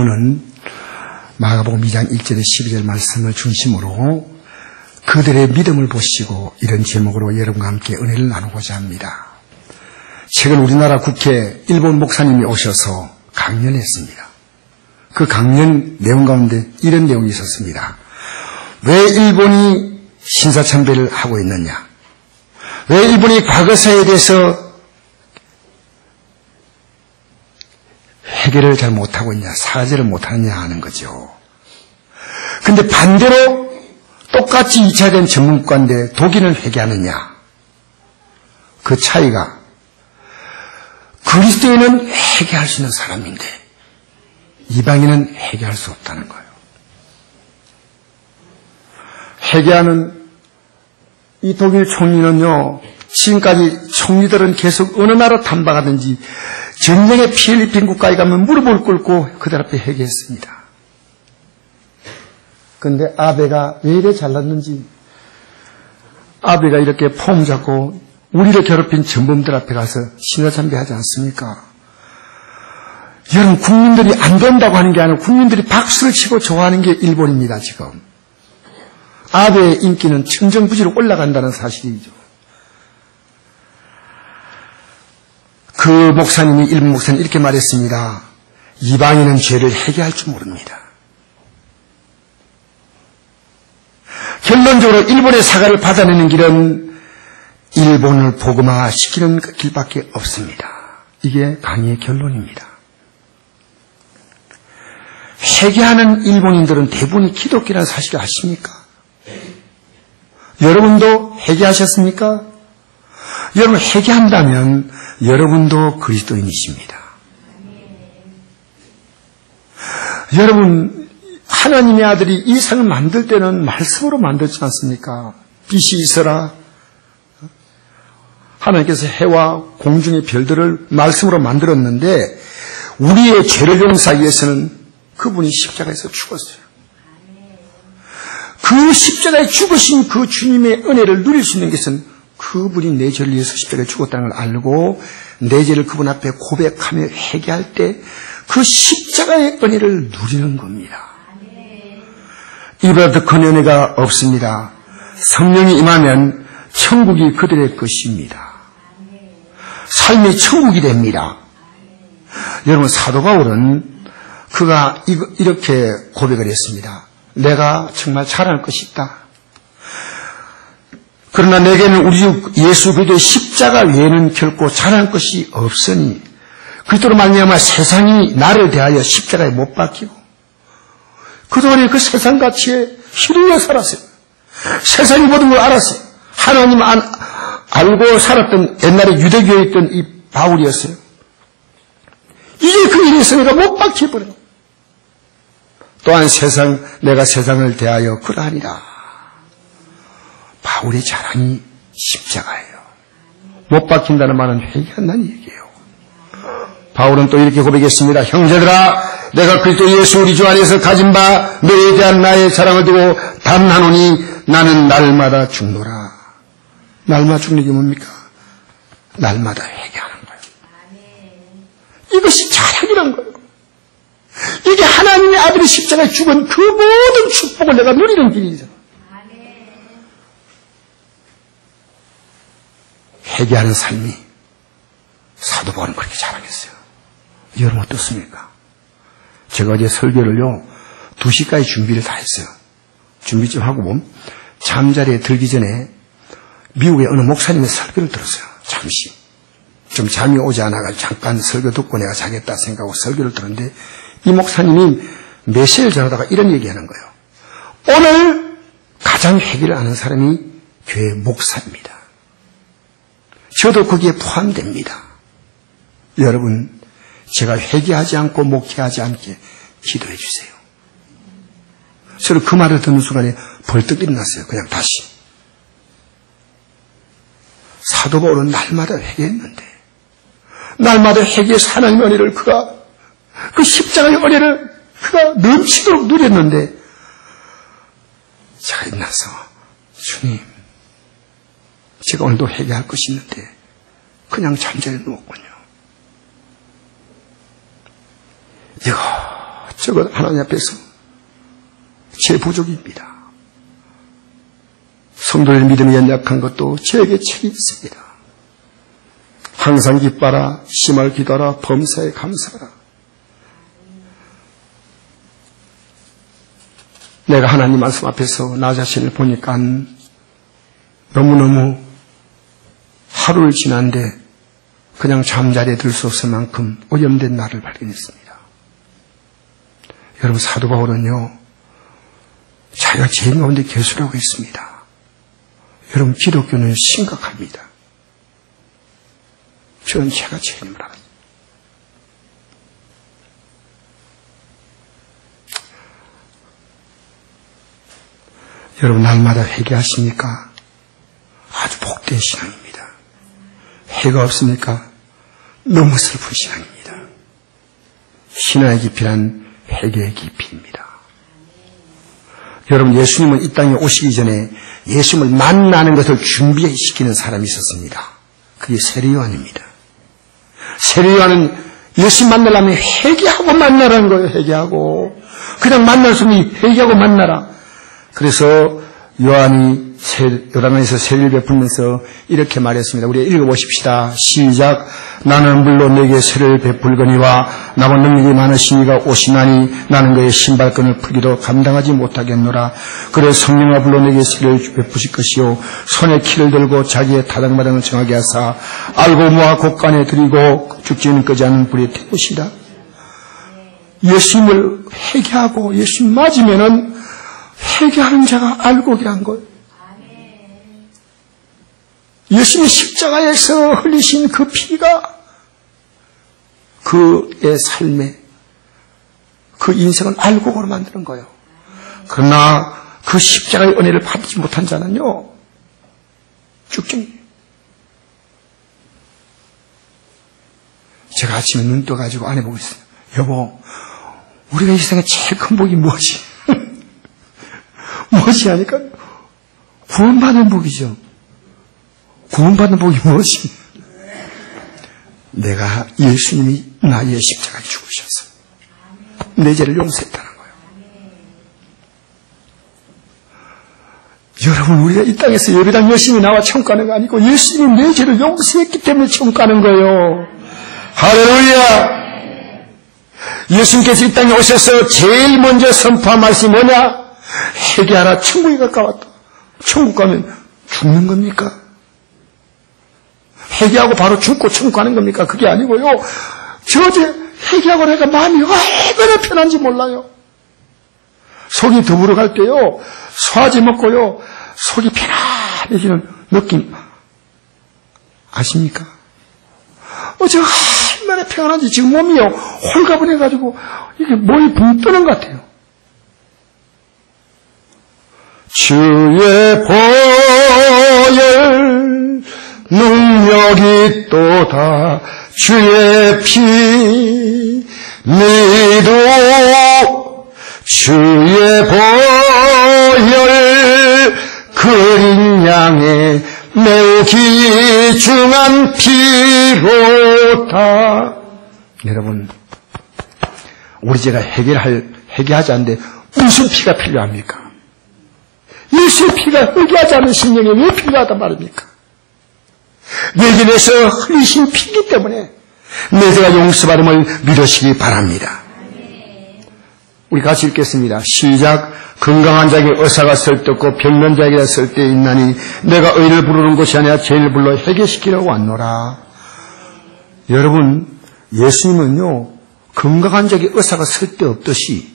오늘 마가복음 2장 1절에 12절 말씀을 중심으로 그들의 믿음을 보시고 이런 제목으로 여러분과 함께 은혜를 나누고자 합니다. 최근 우리나라 국회 일본 목사님이 오셔서 강연했습니다. 그 강연 내용 가운데 이런 내용이 있었습니다. 왜 일본이 신사참배를 하고 있느냐? 왜 일본이 과거사에 대해서 해결을 잘 못하고 있냐, 사죄를 못하느냐 하는 거죠. 근데 반대로 똑같이 2차 된 전문가인데 독일은 회개하느냐? 그 차이가 그리스도인은 회개할 수 있는 사람인데 이방인은 회개할 수 없다는 거예요. 회개하는 이 독일 총리는요, 지금까지 총리들은 계속 어느 나라 탐방하든지 전쟁에 피해를 입힌 국가에 가면 무릎을 꿇고 그들 앞에 회개했습니다. 그런데 아베가 왜 이래 잘났는지, 아베가 이렇게 폼 잡고 우리를 괴롭힌 전범들 앞에 가서 신사참배하지 않습니까? 여러분, 국민들이 안 된다고 하는 게 아니라 국민들이 박수를 치고 좋아하는 게 일본입니다, 지금. 아베의 인기는 천정부지로 올라간다는 사실이죠. 그 목사님이, 일본 목사님이 이렇게 말했습니다. 이방인은 죄를 회개할 줄 모릅니다. 결론적으로 일본의 사과를 받아내는 길은 일본을 복음화시키는 길밖에 없습니다. 이게 강의의 결론입니다. 회개하는 일본인들은 대부분이 기독교라는 사실을 아십니까? 여러분도 회개하셨습니까? 여러분 회개한다면 여러분도 그리스도인이십니다. 여러분, 하나님의 아들이 이 세상을 만들 때는 말씀으로 만들지 않습니까? 빛이 있어라. 하나님께서 해와 공중의 별들을 말씀으로 만들었는데 우리의 죄를 용서하기 위해서는 그분이 십자가에서 죽었어요. 그 십자가에 죽으신 그 주님의 은혜를 누릴 수 있는 것은 그분이 내 죄를 위해서 십자가에 죽었다는 걸 알고 내 죄를 그분 앞에 고백하며 회개할 때 그 십자가의 은혜를 누리는 겁니다. 이보다 더 큰 은혜가 없습니다. 성령이 임하면 천국이 그들의 것입니다. 삶이 천국이 됩니다. 여러분, 사도 바울은 그가 이렇게 고백을 했습니다. 내가 정말 자랑할 것이 있다. 그러나 내게는 우리 주 예수 그리스도의 십자가 외에는 결코 자랑할 것이 없으니 그리스도로 말미암아 세상이 나를 대하여 십자가에 못 박히고 그동안에 그 세상 가치에 휘둘려 살았어요. 세상이 모든 걸 알았어요. 하나님 알고 살았던 옛날에 유대교에 있던 이 바울이었어요. 이제 그 일에 있어 내가 못 박혀버려요. 또한 내가 세상을 대하여 그러하니라. 바울의 자랑이 십자가예요. 못 박힌다는 말은 회개한다는 얘기예요. 바울은 또 이렇게 고백했습니다. 형제들아, 내가 그리스도 예수 우리 주 안에서 가진 바 너희에 대한 나의 자랑을 두고 담하노니 나는 날마다 죽노라. 날마다 죽는 게 뭡니까? 날마다 회개하는 거예요. 이것이 자랑이란 거예요. 이게 하나님의 아들이 십자가에 죽은 그 모든 축복을 내가 누리는 길이죠. 회개하는 삶이 사도 바울은 그렇게 자랑했어요. 여러분 어떻습니까? 제가 어제 설교를요 2시까지 준비를 다 했어요. 준비 좀 하고 보면 잠자리에 들기 전에 미국의 어느 목사님의 설교를 들었어요. 잠시 좀 잠이 오지 않아가지고 잠깐 설교 듣고 내가 자겠다 생각하고 설교를 들었는데 이 목사님이 메시지를 전하다가 이런 얘기하는 거예요. 오늘 가장 회개를 아는 사람이 교회 목사입니다. 저도 거기에 포함됩니다. 여러분, 제가 회개하지 않고 목회하지 않게 기도해 주세요. 저는 그 말을 듣는 순간에 벌떡 일어났어요. 그냥 다시. 사도 바울은 날마다 회개했는데 날마다 회개해서 하나님의 은혜를 그가 그 십자가의 은혜를 그가 넘치도록 누렸는데 제가 일어나서 주님, 제가 오늘도 회개할 것이 있는데 그냥 잠자리에 누웠군요. 이거 저건 하나님 앞에서 제 부족입니다. 성도의 믿음이 연약한 것도 저에게 책이 있습니다. 항상 기뻐라, 심할 기도하라, 범사에 감사하라. 내가 하나님 말씀 앞에서 나 자신을 보니까 너무너무 하루를 지난데 그냥 잠자리에 들 수 없을 만큼 오염된 나를 발견했습니다. 여러분, 사도 바울은요, 자기가 죄인 가운데 괴수라고 했습니다. 여러분, 기독교는 심각합니다. 저는 제가 죄인을 알았습니다. 여러분, 날마다 회개하십니까? 아주 복된 신앙입니다. 회개가 없습니까? 너무 슬픈 신앙입니다. 신앙의 깊이란 회개의 깊이입니다. 여러분, 예수님은 이 땅에 오시기 전에 예수님을 만나는 것을 준비시키는 사람이 있었습니다. 그게 세례요한입니다. 세례요한은 예수님 만나려면 회개하고 만나라는 거예요. 회개하고. 그냥 만날 수 없니 회개하고 만나라. 그래서 요한이 요단강에서 세례를 베풀면서 이렇게 말했습니다. 우리 읽어보십시다. 시작. 나는 물론 내게 세례를 베풀거니와 나만 능력이 많으시니가 오시나니 나는 그의 신발끈을 풀기도 감당하지 못하겠노라. 그래 성령아 불러 내게 세례를 베푸실 것이요 손에 키를 들고 자기의 타당마당을 정하게 하사 알고 모아 곳간에 들이고 죽지는 끄지 않는 불에 태우시다. 예수님을 회개하고 예수님 맞으면은 회개하는 자가 알곡이란 것. 예수님이 십자가에서 흘리신 그 피가 그의 삶에 그 인생을 알곡으로 만드는 거예요. 그러나 그 십자가의 은혜를 받지 못한 자는요, 죽증. 제가 아침에 눈 떠가지고 아내 보고 있어요. 여보, 우리가 이 세상에 제일 큰 복이 뭐지? 뭐지 하니까 구원받는 복이죠. 구원받는 복이 무엇이? 내가 예수님이 나의 십자가에 죽으셔서 내 죄를 용서했다는 거예요. 여러분, 우리가 이 땅에서 예배당 열심히 나와 천국 가는 거 아니고 예수님이 내 죄를 용서했기 때문에 천국 가는 거예요. 할렐루야! 예수님께서 이 땅에 오셔서 제일 먼저 선포한 말씀이 뭐냐? 회개하라, 천국이 가까웠다. 천국 가면 죽는 겁니까? 회개하고 바로 죽고 천국 가는 겁니까? 그게 아니고요. 저 어제 회개하고 내가 마음이 얼마나 편한지 몰라요. 속이 더불어갈 때요, 소화제 먹고요, 속이 편안해지는 느낌 아십니까? 어제 얼마나 평안한지 지금 몸이요 홀가분해가지고 이게 몸이 붕 뜨는 것 같아요. 주의 보혈 능력이 또다 주의 피 니도 주의 보혈 그린 양의 매우 귀중한 피로다. 여러분, 우리 제가 회개하지 않는데 무슨 피가 필요합니까? 예수의 피가 회개하지 않는 심령에 왜 필요하단 말입니까? 내게 내서 흘리신 피이기 때문에 내 죄가 용서받음을 믿으시기 바랍니다. 우리 같이 읽겠습니다. 시작. 건강한 자에게 의사가 쓸데없고 병든 자에게 쓸데있나니 내가 의를 부르는 것이 아니라 죄를 불러 회개시키려고 왔노라. 여러분, 예수님은요, 건강한 자에게 의사가 쓸데없듯이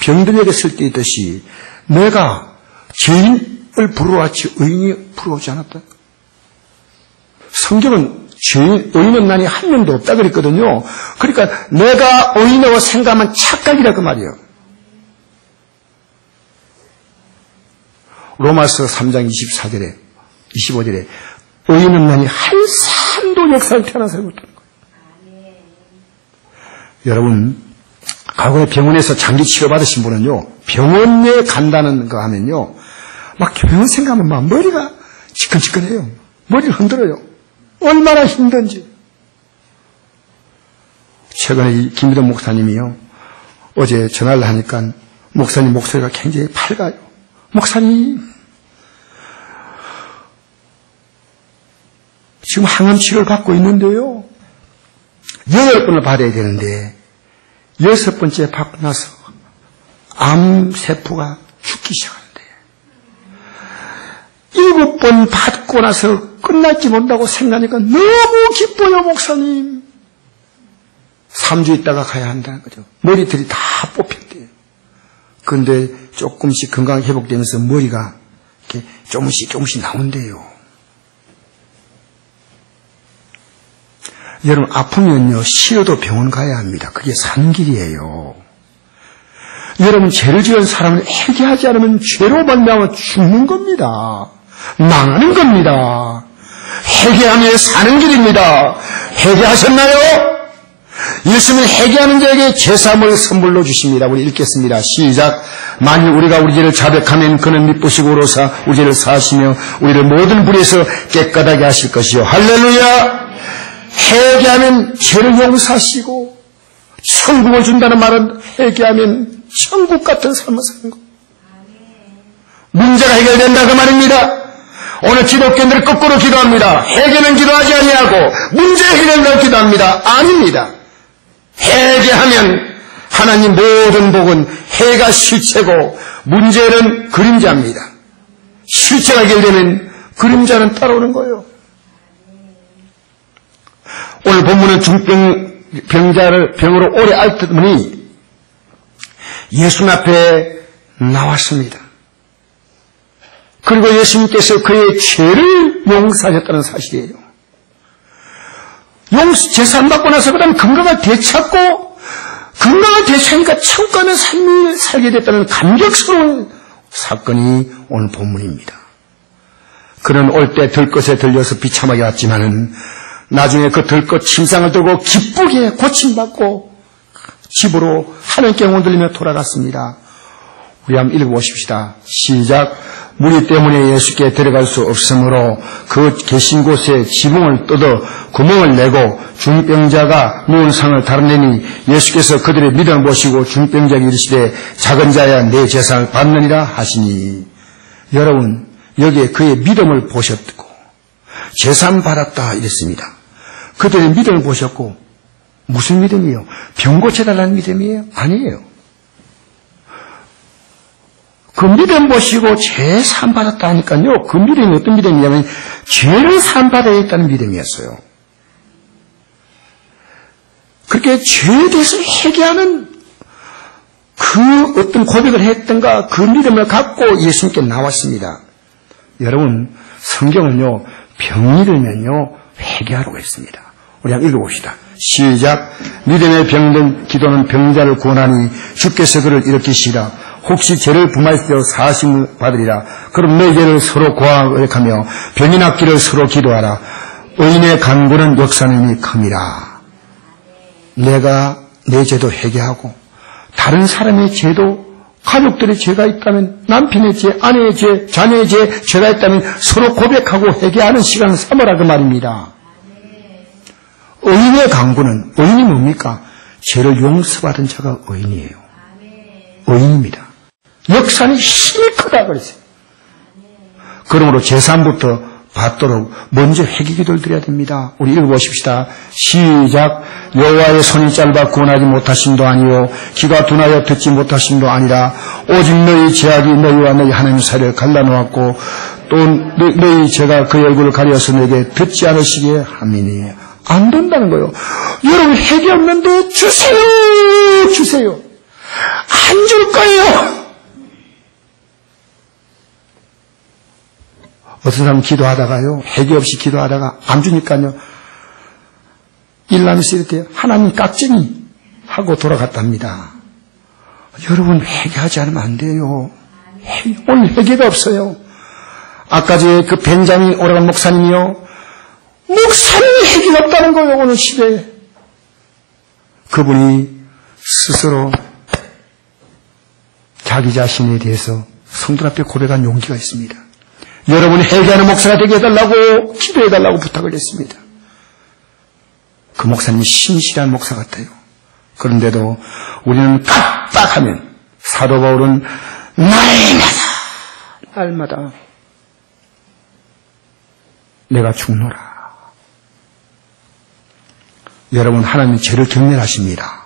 병든 자에게 쓸데있듯이 내가 죄인을 부르러왔지 의인이 부르러오지 않았다. 성경은 의인은 난이 한 명도 없다 그랬거든요. 그러니까 내가 의인이라고 생각하면 착각이라 그 말이에요. 로마서 3장 24절에 25절에 의인은 난이 한 산도 역사를 태어나서 못하는 거예요. 여러분, 과거에 병원에서 장기 치료 받으신 분은요, 병원에 간다는 거 하면요, 막 병원 생각하면 막 머리가 지끈지끈해요. 머리를 흔들어요. 얼마나 힘든지. 최근에 이 김기동 목사님이요, 어제 전화를 하니까 목사님 목소리가 굉장히 밝아요. 목사님, 지금 항암 치료를 받고 있는데요. 8번을 받아야 되는데 6번째 받고 나서 암세포가 죽기 시작하는데 7번 받고 나서 끝날지 못하고 생각하니까 너무 기뻐요, 목사님. 3주 있다가 가야 한다는 거죠. 머리털이 다 뽑혔대요. 그런데 조금씩 건강 회복되면서 머리가 이렇게 조금씩 나온대요. 여러분, 아프면요, 싫어도 병원 가야 합니다. 그게 사는 길이에요. 여러분, 죄를 지은 사람은 회개하지 않으면 죄로 말미암아 죽는 겁니다. 망하는 겁니다. 회개하며 사는 길입니다. 회개하셨나요? 예수님은 회개하는 자에게 제사함을 선물로 주십니다. 우리 읽겠습니다. 시작. 만일 우리가 우리 죄를 자백하면 그는 미쁘시고 오로사 우리 죄를 사하시며 우리를 모든 불에서 깨끗하게 하실 것이요. 할렐루야. 회개하면 죄를 용서하시고 천국을 준다는 말은 회개하면 천국 같은 삶을 사는 것. 문제가 해결된다 그 말입니다. 오늘 기독교인들은 거꾸로 기도합니다. 회개는 기도하지 아니하고 문제 해결을 기도합니다. 아닙니다. 회개하면 하나님 모든 복은 해가 실체고 문제는 그림자입니다. 실체가 해결되면 그림자는 따라오는 거예요. 오늘 본문은 중병자를 병으로 오래 앓던 분이 예수님 앞에 나왔습니다. 그리고 예수님께서 그의 죄를 용서하셨다는 사실이에요. 제사 받고 나서 그 다음 건강을 되찾고 건강을 되찾으니까 천국 가는 삶을 살게 됐다는 감격스러운 사건이 오늘 본문입니다. 그는 올 때 들것에 들려서 비참하게 왔지만은 나중에 그 들것 침상을 들고 기쁘게 고침받고 집으로 하나님께 영혼 들리며 돌아갔습니다. 우리 한번 읽어보십시다. 시작. 무리 때문에 예수께 데려갈 수 없으므로 그 계신 곳에 지붕을 뜯어 구멍을 내고 중병자가 누운 상을 달아내니 예수께서 그들의 믿음을 보시고 중병자에게 이르시되 작은 자야 내 제사를 받느니라 하시니. 여러분, 여기에 그의 믿음을 보셨고 제사 받았다 이랬습니다. 그들의 믿음을 보셨고 무슨 믿음이에요? 병 고쳐달라는 믿음이에요? 아니에요. 그 믿음 보시고 죄 사함받았다 하니까요. 그 믿음이 어떤 믿음이냐면 죄를 사함받아야겠다는 믿음이었어요. 그렇게 죄에 대해서 회개하는 그 어떤 고백을 했던가 그 믿음을 갖고 예수님께 나왔습니다. 여러분, 성경은요. 병이 들면요. 회개하라고 했습니다. 우리 한번 읽어봅시다. 시작. 믿음의 병든 기도는 병자를 구원하니 주께서 그를 일으키시라. 혹시 죄를 범하였을 때 사하심을 받으리라. 그럼 내 죄를 서로 고하며 병이 낫기를 서로 기도하라. 의인의 간구는 역사는 큼이라. 내가 내 죄도 회개하고 다른 사람의 죄도 가족들의 죄가 있다면 남편의 죄, 아내의 죄, 자녀의 죄가 있다면 서로 고백하고 회개하는 시간을 삼으라 그 말입니다. 의인의 간구는 의인이 뭡니까? 죄를 용서받은 자가 의인이에요. 의인입니다. 역사는 힘이 크다 그랬어요. 그러므로 제사부터 받도록 먼저 회개기도를 드려야 됩니다. 우리 읽어보십시다. 시작. 여호와의 손이 짧아 구원하지 못하심도 아니요 귀가 둔하여 듣지 못하심도 아니라 오직 너희 죄악이 너희와 너희 하나님 사이를 갈라놓았고 또 너희 죄가 그의 얼굴을 가려서 너에게 듣지 않으시게 함이니. 안 된다는 거예요. 여러분 회개 없는데 주세요. 안 줄 거예요. 어떤 사람 기도하다가요, 회개 없이 기도하다가 안 주니까요, 일남에서 이렇게 하나님 깍쟁이 하고 돌아갔답니다. 여러분 회개하지 않으면 안 돼요. 오늘 회개가 없어요. 아까 전에 그 벤자민 오라간 목사님이요, 목사님이 회개가 없다는 거예요. 오늘 시대에. 그분이 스스로 자기 자신에 대해서 성도 앞에 고백한 용기가 있습니다. 여러분이 회개하는 목사가 되게 해달라고 기도해달라고 부탁을 했습니다. 그 목사님이 신실한 목사 같아요. 그런데도 우리는 깜빡하면 사도 바울은 날마다 내가 죽노라. 여러분, 하나님이 죄를 경멸하십니다.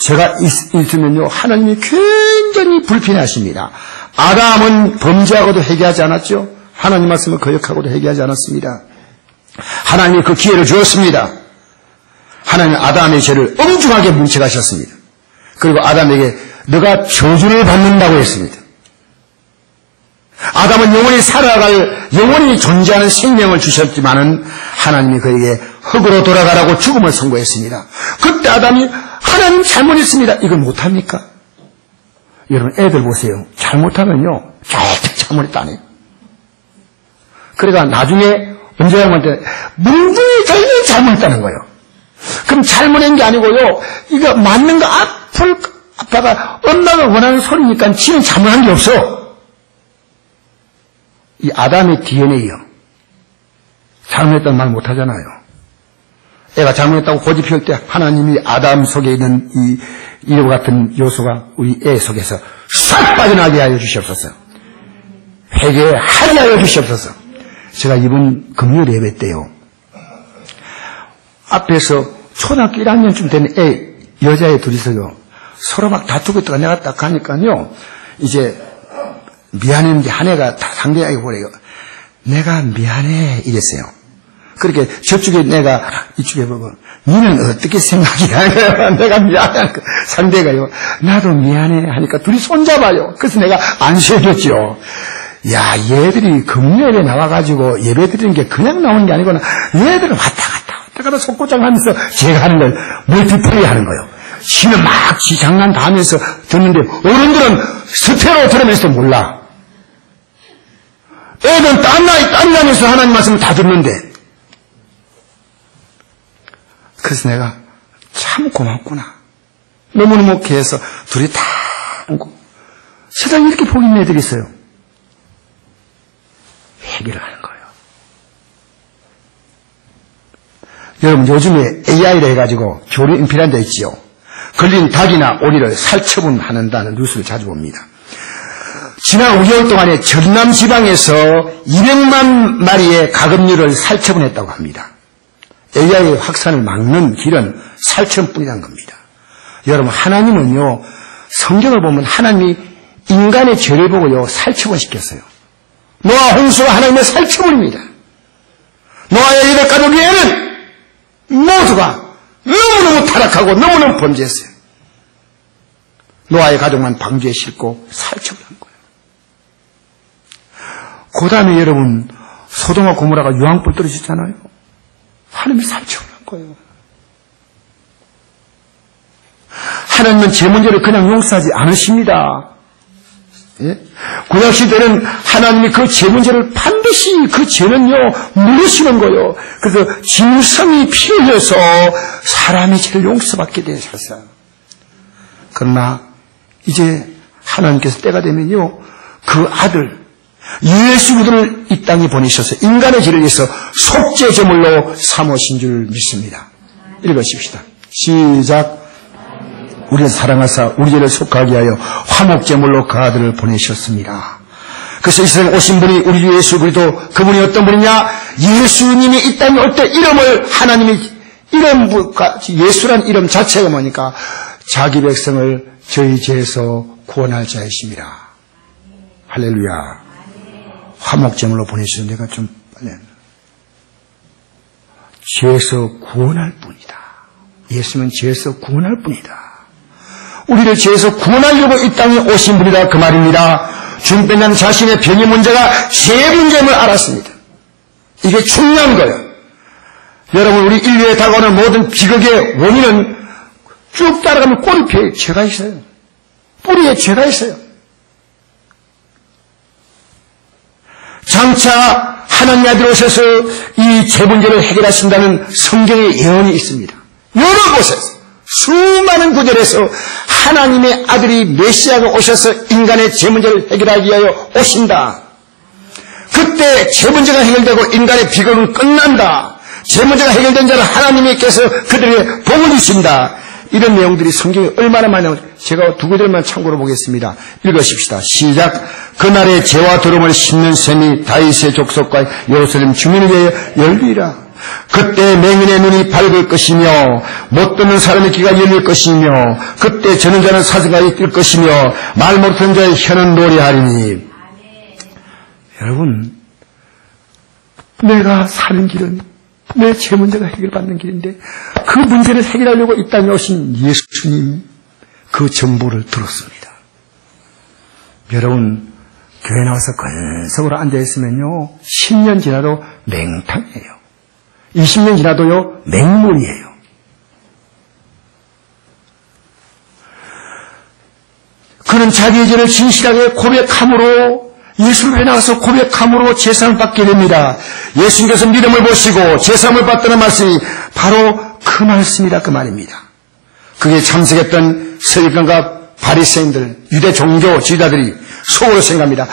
죄가 있으면요, 하나님이 굉장히 불편하십니다. 아담은 범죄하고도 회개하지 않았죠. 하나님 말씀을 거역하고도 회개하지 않았습니다. 하나님이 그 기회를 주었습니다. 하나님 아담의 죄를 엄중하게 문책하셨습니다. 그리고 아담에게 너가 저주를 받는다고 했습니다. 아담은 영원히 살아갈, 영원히 존재하는 생명을 주셨지만은 하나님이 그에게 흙으로 돌아가라고 죽음을 선고했습니다. 그때 아담이 하나님 잘못했습니다. 이걸 못합니까? 여러분, 애들 보세요. 잘못하면요, 절대 잘못했다네. 그러니까 나중에 언제한테 뭉둥이 저희는 잘못했다는 거예요. 그럼 잘못한 게 아니고요, 이거 맞는 거 아빠가 엄마가 원하는 소리니까 지는 잘못한 게 없어. 이 아담의 DNA요. 잘못했다는 말 못하잖아요. 애가 잘못했다고 고집 피울 때 하나님이 아담 속에 있는 이와 같은 요소가 우리 애 속에서 싹 빠져나게 하여 주시옵소서. 회개하게 하여 주시옵소서. 제가 이번 금요일 예배 때요, 앞에서 초등학교 1학년쯤 된 여자애 둘이서요, 서로 막 다투고 있다가 내가 딱 가니까요, 이제 미안했는데 한 애가 상대에게 보래요. 내가 미안해 이랬어요. 그렇게 저쪽에 내가 이쪽에 보고 니는 어떻게 생각이야? 내가 미안해. 상대가요, 나도 미안해 하니까 둘이 손잡아요. 그래서 내가 안수해줬죠. 야, 얘들이 금요일에 나와가지고 예배 드리는 게 그냥 나오는 게 아니구나. 얘들은 왔다 갔다 속고장 하면서 제가 하는 걸 멀티플레이 하는 거예요. 지는 막 지 장난 다 하면서 듣는데 어른들은 스테레오 들으면서 몰라. 애들은 땀나면서 하나님 말씀을 다 듣는데. 그래서 내가 참 고맙구나. 너무너무 개해서 둘이 다 안고. 세상에 이렇게 복 있는 애들이 있어요. 회개를 하는 거예요. 여러분, 요즘에 AI로 해가지고 교류 인필한 데 있지요. 걸린 닭이나 오리를 살처분하는다는 뉴스를 자주 봅니다. 지난 5개월 동안에 전남 지방에서 200만 마리의 가금류를 살처분했다고 합니다. AI의 확산을 막는 길은 살처분뿐이라는 겁니다. 여러분, 하나님은요, 성경을 보면 하나님이 인간의 죄를 보고요, 살처분시켰어요. 노아 홍수가 하나님의 살처분입니다. 노아의 200가족 외에는 모두가 너무너무 타락하고 너무너무 범죄했어요. 노아의 가족만 방주에 싣고 살처분한 거예요. 그 다음에 여러분, 소돔과 고모라가 유황불 떨어졌잖아요. 하나님이 살처분한 거예요. 하나님은 죄 문제를 그냥 용서하지 않으십니다. 예? 구약시대는 하나님이 그 죄 문제를 반드시 그 죄는요, 물으시는 거예요. 그래서 짐승이 피 흘려서 사람의 죄를 용서받게 되셨어요. 그러나 이제 하나님께서 때가 되면요, 그 아들 예수 그리스도를 이 땅에 보내셔서 인간의 죄를 위해서 속죄 제물로 삼으신 줄 믿습니다. 읽으십시다. 시작. 우리를 사랑하사 우리 죄를 속하게 하여 화목제물로 그 아들을 보내셨습니다. 그래서 이 세상에 오신 분이 우리 주 예수 그리스도, 그분이 어떤 분이냐? 예수님이 이 땅에 올 때 이름을 하나님이 예수란 이름 자체가 뭐니까 자기 백성을 저희 죄에서 구원할 자이십니다. 할렐루야. 화목제물로 보내주셔서 내가 좀 빨리 죄에서 구원할 뿐이다. 예수님은 죄에서 구원할 뿐이다. 우리를 죄에서 구원하려고 이 땅에 오신 분이다, 그 말입니다. 중병난 자신의 병의 문제가 죄의 문제임을 알았습니다. 이게 중요한 거예요. 여러분, 우리 인류에 다가오는 모든 비극의 원인은 쭉 따라가면 꼬리표에 죄가 있어요. 뿌리에 죄가 있어요. 장차 하나님 아들 오셔서 이 죄 문제를 해결하신다는 성경의 예언이 있습니다. 여러 곳에서 수많은 구절에서 하나님의 아들이 메시아가 오셔서 인간의 죄 문제를 해결하기 위하여 오신다. 그때 죄 문제가 해결되고 인간의 비극은 끝난다. 죄 문제가 해결된 자는 하나님께서 그들에게 복을 주신다. 이런 내용들이 성경에 얼마나 많이 나오죠. 제가 두 구절만 참고로 보겠습니다. 읽으십시다. 시작. 그날의 죄와 더러움을 씻는 셈이 다윗의 족속과 예루살렘 주민에게 열리라. 그때 맹인의 눈이 밝을 것이며 못 듣는 사람의 귀가 열릴 것이며 그때 저는 자는 사자가 뜰 것이며 말 못하는 자의 혀는 노래하리니. 여러분, 내가 사는 길은 내 죄 문제가 해결받는 길인데 그 문제를 해결하려고 이 땅에 오신 예수님 그 정보를 들었습니다. 여러분, 교회 나와서 건석으로 앉아있으면요 10년 지나도 맹탕이에요. 20년 지나도요 맹물이에요. 그는 자기의 죄를 진실하게 고백함으로 예수를 나와서 고백함으로 제사함을 받게 됩니다. 예수님께서 믿음을 보시고 제사함을 받다는 말씀이 바로 그 말씀이다 그 말입니다. 그게 참석했던 서기관과 바리새인들 유대 종교 지도자들이 속으로 생각합니다.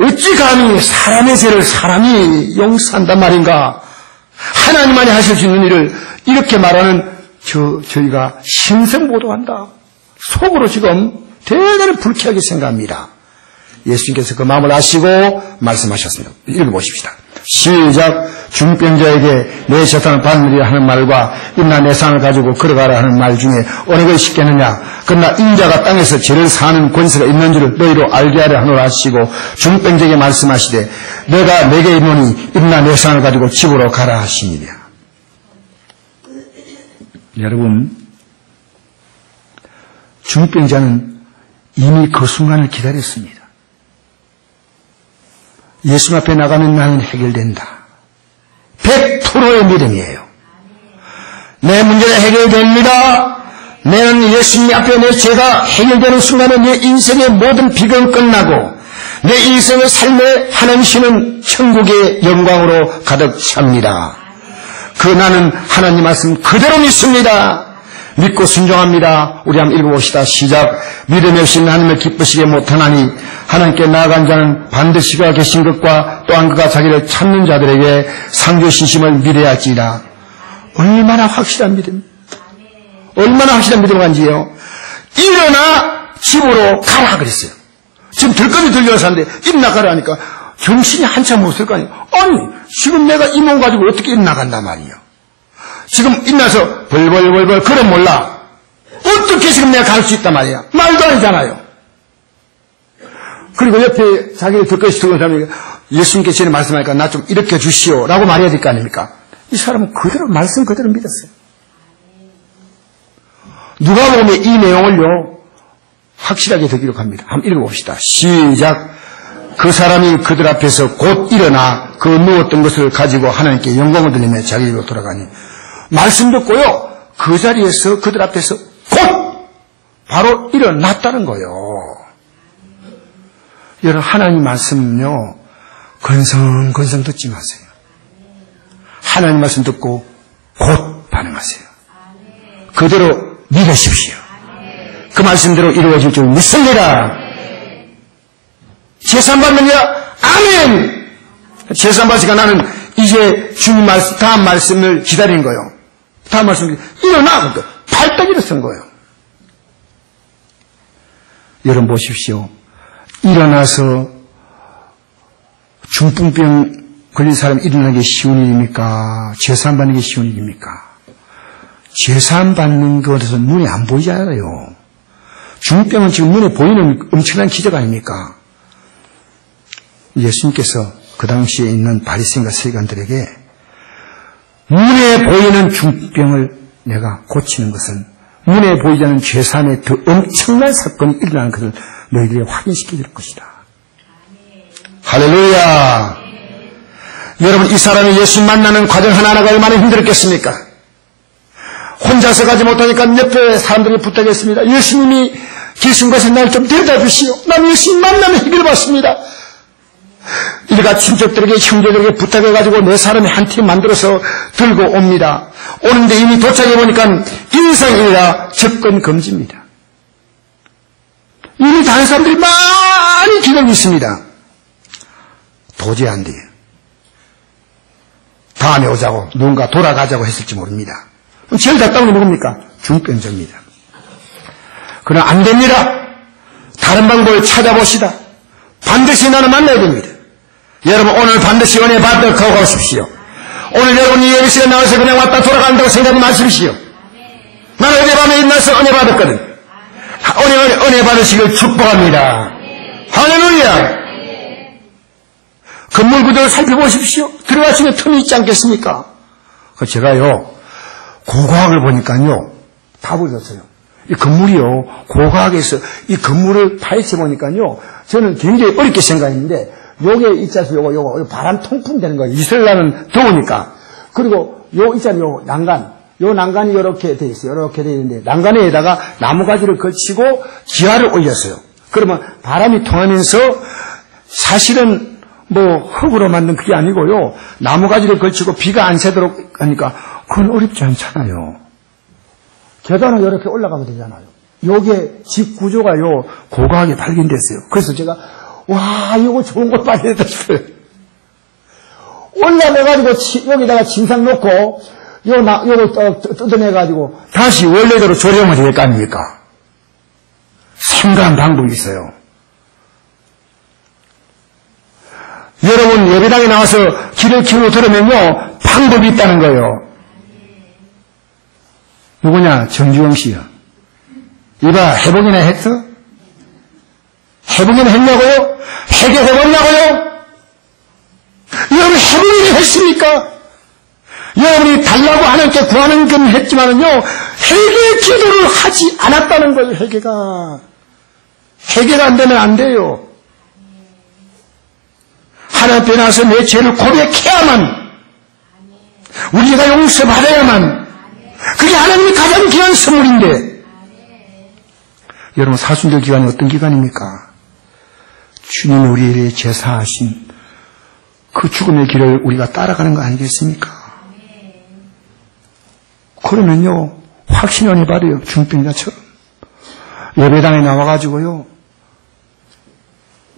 어찌 감히 사람의 죄를 사람이 용서한단 말인가. 하나님만이 하실 수 있는 일을 이렇게 말하는 저희가 신성모독한다. 속으로 지금 대단히 불쾌하게 생각합니다. 예수님께서 그 마음을 아시고 말씀하셨습니다. 읽어보십시다. 시작. 중병자에게 내 재산을 받으리라 하는 말과 인나 내 산을 가지고 걸어가라 하는 말 중에 어느 것이 쉽겠느냐. 그러나 인자가 땅에서 죄를 사는 권세가 있는 줄을 너희로 알게 하려 하노라 하시고 중병자에게 말씀하시되 내가 내게 이르노니 인나 내 산을 가지고 집으로 가라 하시니라. 여러분, 중병자는 이미 그 순간을 기다렸습니다. 예수 앞에 나가면 나는 해결된다. 100%의 믿음이에요. 내 문제가 해결됩니다. 나는 예수님 앞에 내 죄가 해결되는 순간에 내 인생의 모든 비극은 끝나고 내 인생의 삶에 하나님 주시는 천국의 영광으로 가득 찹니다. 그 나는 하나님 말씀 그대로 믿습니다. 믿고 순종합니다. 우리 한번 읽어봅시다. 시작. 믿음이 없이 하나님을 기쁘시게 못하나니 하나님께 나아간 자는 반드시 그가 계신 것과 또한 그가 자기를 찾는 자들에게 상주신심을 믿어야 할지라. 얼마나 확실한 믿음, 얼마나 확실한 믿음을 간지요. 일어나 집으로 가라 그랬어요. 지금 들거리 들려서 사는데 일어나 가라 하니까 정신이 한참 못 쓸 거 아니에요. 아니 지금 내가 이 몸 가지고 어떻게 일어나간단 말이에요. 지금 일어나서 벌벌벌벌 그럼 몰라. 어떻게 지금 내가 갈 수 있단 말이야. 말도 아니잖아요. 그리고 옆에 자기를 듣것이 듣는 사람이 예수님께 전에 말씀하니까 나 좀 일으켜 주시오 라고 말해야 될 거 아닙니까? 이 사람은 그대로 말씀 그대로 믿었어요. 누가복음에 이 내용을요 확실하게 더 기록합니다. 한번 읽어봅시다. 시작. 그 사람이 그들 앞에서 곧 일어나 그 누웠던 것을 가지고 하나님께 영광을 돌리며 자기로 돌아가니 말씀 듣고요 그 자리에서 그들 앞에서 곧 바로 일어났다는 거예요. 여러분 하나님 말씀은요 건성건성 듣지 마세요. 하나님 말씀 듣고 곧 반응하세요. 그대로 믿으십시오. 그 말씀대로 이루어질 줄 믿습니다. 제산 받는 자 아멘. 제산 받으니까 나는 이제 주님 말씀 다음 말씀을 기다리는 거예요. 다음 말씀 일어나 발떡 일어선 거예요. 여러분 보십시오. 일어나서 중풍병 걸린 사람이 일어나기 쉬운 일입니까? 제산 받는 게 쉬운 일입니까? 제산 받는 것에서 눈에 안 보이잖아요. 중풍병은 지금 눈에 보이는 엄청난 기적 아닙니까? 예수님께서 그 당시에 있는 바리새인과 서기관들에게 눈에 보이는 중병을 내가 고치는 것은 눈에 보이지 않는 죄산의 더 엄청난 사건이 일어나는 것을 너희들이 확인시켜 줄 것이다. 할렐루야. 여러분 이 사람이 예수 만나는 과정 하나하나가 얼마나 힘들었겠습니까? 혼자서 가지 못하니까 옆에 사람들이 부탁했습니다. 예수님이 계신 곳에 날 좀 데려다 주시오. 난 예수님 만나면 해결받습니다. 일가 친척들에게 형제들에게 부탁해가지고 네 사람이 한 팀 만들어서 들고 옵니다. 오는데 이미 도착해보니까 인상이라 접근 금지입니다. 이미 다른 사람들이 많이 기다리고 있습니다. 도저히 안 돼요. 다음에 오자고 누군가 돌아가자고 했을지 모릅니다. 제일 가까운 게 누굽니까? 중병자입니다. 그러나 안 됩니다. 다른 방법을 찾아보시다. 반드시 나는 만나야 됩니다. 여러분 오늘 반드시 은혜 받도록 가오십시오. 오늘 여러분이 예배실에 나와서 그냥 왔다 돌아간다고 생각하지 마십시오. 나는 어제 밤에 일어나서 은혜 받았거든. 은혜 받으시길 축복합니다. 할렐루야. 건물 구조를 살펴보십시오. 들어가시면 틈이 있지 않겠습니까? 제가요 고고학을 보니까요 답을 줬어요. 이 건물이요 고고학에서 이 건물을 파헤쳐 보니까요 저는 굉장히 어렵게 생각했는데 요게 있잖아요. 요거 바람 통풍 되는 거예요. 이슬라는 더우니까. 그리고 요 있잖아요. 요 난간이 이렇게 돼 있어요. 이렇게 돼 있는데 난간에다가 나무가지를 걸치고 기와를 올렸어요. 그러면 바람이 통하면서 사실은 뭐 흙으로 만든 그게 아니고요. 나무가지를 걸치고 비가 안 새도록 하니까 그건 어렵지 않잖아요. 계단은 이렇게 올라가면 되잖아요. 요게 집 구조가요 고고하게 발견됐어요. 그래서 제가 와 이거 좋은 걸 발견했다 싶어요. 올라가가지고 여기다가 침상 놓고 요거 뜯어내가지고 다시 원래대로 조령을 될 거 아닙니까? 생각한 방법이 있어요. 여러분 예배당에 나와서 귀를 기울여 들으면요 방법이 있다는 거예요. 누구냐? 정주영 씨야. 이봐 회복이나 했어? 회복이나 했냐고요? 해결해봤냐고요? 여러분 회복이나 했습니까? 여러분이 달라고 하나님께 구하는 건 했지만은요 회개 기도를 하지 않았다는 거예요. 회개가 안 되면 안 돼요. 하나님 앞에 나서 내 죄를 고백해야만 우리가 용서받아야만 그게 하나님이 가장 귀한 선물인데 여러분 사순절 기간이 어떤 기간입니까? 주님이 우리에게 제사하신 그 죽음의 길을 우리가 따라가는 거 아니겠습니까? 그러면요 확신 은혜 받아요. 중병자처럼 예배당에 나와가지고요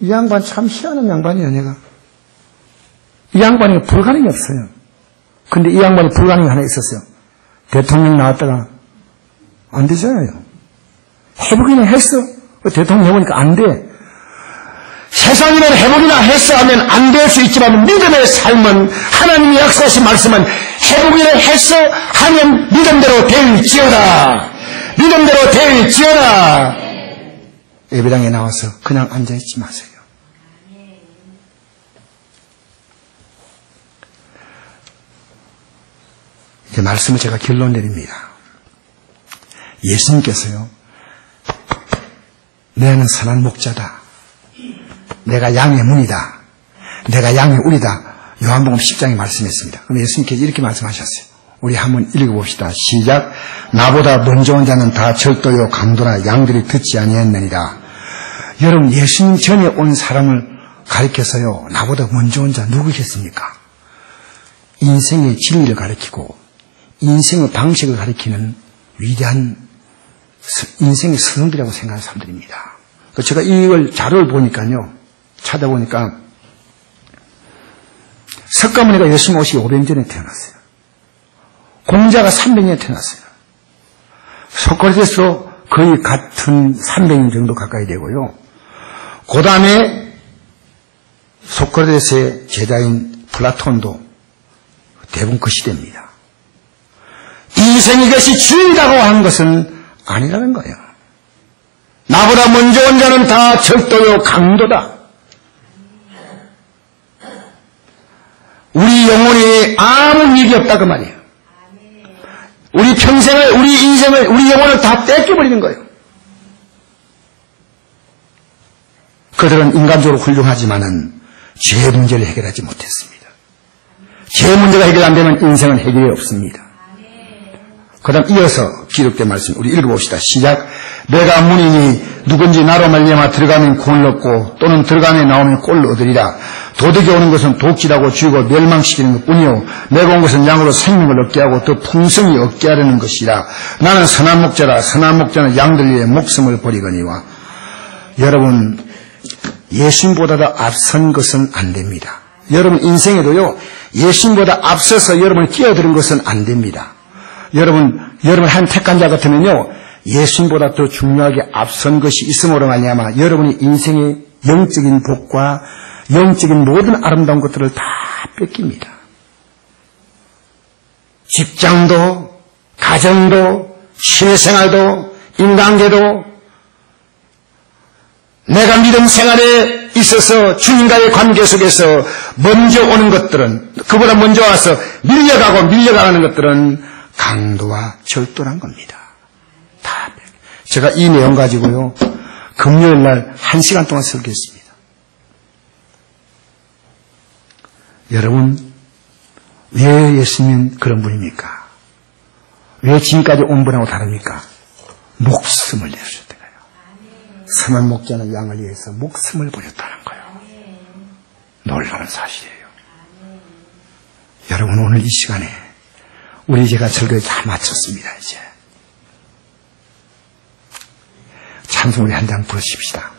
이 양반 참 희한한 양반이에요. 내가 이 양반이 불가능이 없어요. 근데 이 양반이 불가능이 하나 있었어요. 대통령 나왔다가 안 되잖아요. 회복이나 했어. 대통령 해보니까 안 돼. 세상이면 회복이나 했어 하면 안 될 수 있지만 믿음의 삶은 하나님이 약속하신 말씀은 회복이나 했어 하면 믿음대로 될지어다. 믿음대로 될지어다. 예배당에 나와서 그냥 앉아있지 마세요. 이 말씀을 제가 결론 내립니다. 예수님께서요 내는 선한 목자다. 내가 양의 문이다. 내가 양의 우리다. 요한복음 10장에 말씀했습니다. 그럼 예수님께서 이렇게 말씀하셨어요. 우리 한번 읽어봅시다. 시작. 나보다 먼저 온 자는 다 절도요 강도나 양들이 듣지 아니했느니라. 여러분 예수님 전에 온 사람을 가리켜서요 나보다 먼저 온 자 누구겠습니까? 인생의 진리를 가리키고 인생의 방식을 가리키는 위대한 인생의 스승들이라고 생각하는 사람들입니다. 제가 이걸 자료를 보니까요 찾아보니까 석가모니가 예수님 오시기 500년 전에 태어났어요. 공자가 300년 태어났어요. 소크라테스도 거의 같은 300년 정도 가까이 되고요. 그 다음에 소크라테스의 제자인 플라톤도 대부분 그 시대입니다. 인생이 이것이 주인이라고 하는 것은 아니라는 거예요. 나보다 먼저 온 자는 다 절도요 강도다. 우리 영혼이 아무 일이 없다 그 말이에요. 우리 평생을, 우리 인생을, 우리 영혼을 다 뺏겨버리는 거예요. 그들은 인간적으로 훌륭하지만은 죄 문제를 해결하지 못했습니다. 죄 문제가 해결 안 되면 인생은 해결이 없습니다. 그 다음 이어서 기록된 말씀 우리 읽어봅시다. 시작. 내가 문이니 누군지 나로 말미암아 들어가면 구원을 얻고 또는 들어가면 나오면 꼴을 얻으리라. 도둑이 오는 것은 독질하고 죽이고 멸망시키는 것뿐이요 내가 온 것은 양으로 생명을 얻게 하고 더 풍성히 얻게 하려는 것이라. 나는 선한 목자라. 선한 목자는 양들 위해 목숨을 버리거니와. 여러분 예수님보다 더 앞선 것은 안 됩니다. 여러분 인생에도요 예수님보다 앞서서 여러분이 끼어드는 것은 안 됩니다. 여러분 한 택한 자 같으면요, 예수님보다 더 중요하게 앞선 것이 있음으로 말미암아 여러분의 인생의 영적인 복과 영적인 모든 아름다운 것들을 다 뺏깁니다. 직장도, 가정도, 신의생활도, 인간계도, 내가 믿음 생활에 있어서 주님과의 관계 속에서 먼저 오는 것들은, 그보다 먼저 와서 밀려가는 것들은 강도와 절도란 겁니다. 다. 제가 이 내용 가지고요, 금요일 날 1시간 동안 설교했습니다. 여러분, 왜 예수님은 그런 분입니까? 왜 지금까지 온 분하고 다릅니까? 목숨을 내주셨다. 선한 목자는 양을 위해서 목숨을 버렸다는 거예요. 놀라운 사실이에요. 여러분, 오늘 이 시간에 제가 설교 다 마쳤습니다. 이제 찬송을 한 장 부르십시다.